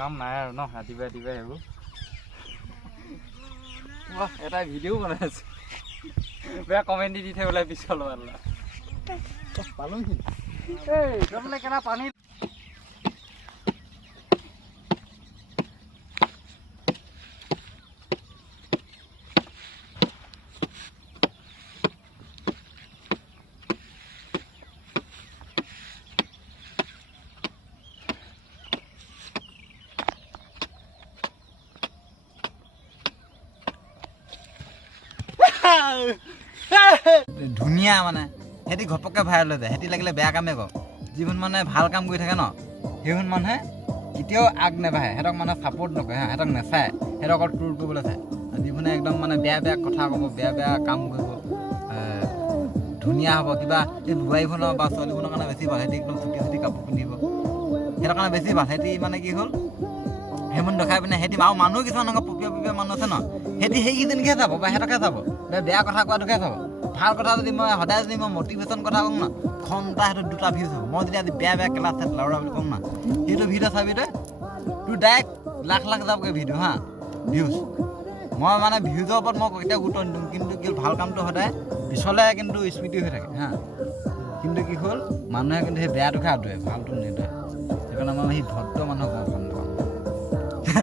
কাম নাই আৰু ন ৰাতিপুৱা ৰাতিপুৱা সেইবোৰ এটা ভিডিঅ' বনাই আছে বেয়া কমেণ্ট দি থাকিব লাগে পিছল পালো এই কেনা পানী ধুনীয়া মানে সিহঁতি ঘপককৈ ভাইৰেল হৈ যায় সিহঁতি লাগিলে বেয়া কামেই কৰক যিবোৰ মানে ভাল কাম কৰি থাকে ন সেইবোৰ মানুহে কেতিয়াও আগ নেবাঢ়ে সিহঁতক মানে ছাপোৰ্ট নকৰে হা সিহঁতক নেচায় সিহঁতক অকল টুৰ কৰিবলৈ চায় যিবোৰে একদম মানে বেয়া বেয়া কথা ক'ব বেয়া বেয়া কাম কৰিব ধুনীয়া হ'ব কিবা এই বোৱাৰীখনৰ বা ছোৱালীবোৰৰ কাৰণে বেছি ভাল সিহঁতি একদম চুটি চুটি কাপোৰ পিন্ধিব সিহঁতৰ কাৰণে বেছি ভাল সিহঁতি মানে কি হ'ল সেইবোৰ দেখাই পিনে সিহঁতি আৰু মানুহ কিছুমান পপিয়া মানুহ আছে ন সিহঁতি সেইকেইজনীকহে চাব বা সিহঁতকে চাব বেয়া কথা কোৱাটোকে চাব ভাল কথা যদি মই সদায় যদি মই মটিভেশ্যন কথা কওঁ না ঘণ্টা সেইটো 2টা ভিউজ হ'ব মই যদি আজি বেয়া বেয়া ক্লাছ চাই লাউৰা বুলি কওঁ না সেইটো ভিডিঅ' চাবি তই তোৰ ডাইৰেক্ট লাখ লাখ যাবগৈ ভিডিঅ' হা ভিউজ মই মানে ভিউজৰ ওপৰত মই কেতিয়াও গুৰুত্ব নিদিওঁ কিন্তু কি ভাল কামটো সদায় পিছলৈ কিন্তু স্মৃতি হৈ থাকে হা কিন্তু কি হ'ল মানুহে কিন্তু সেই বেয়াটোকে আদৰে ভালটো নেদৰে সেইকাৰণে মই সেই ভদ্ৰ মানুহক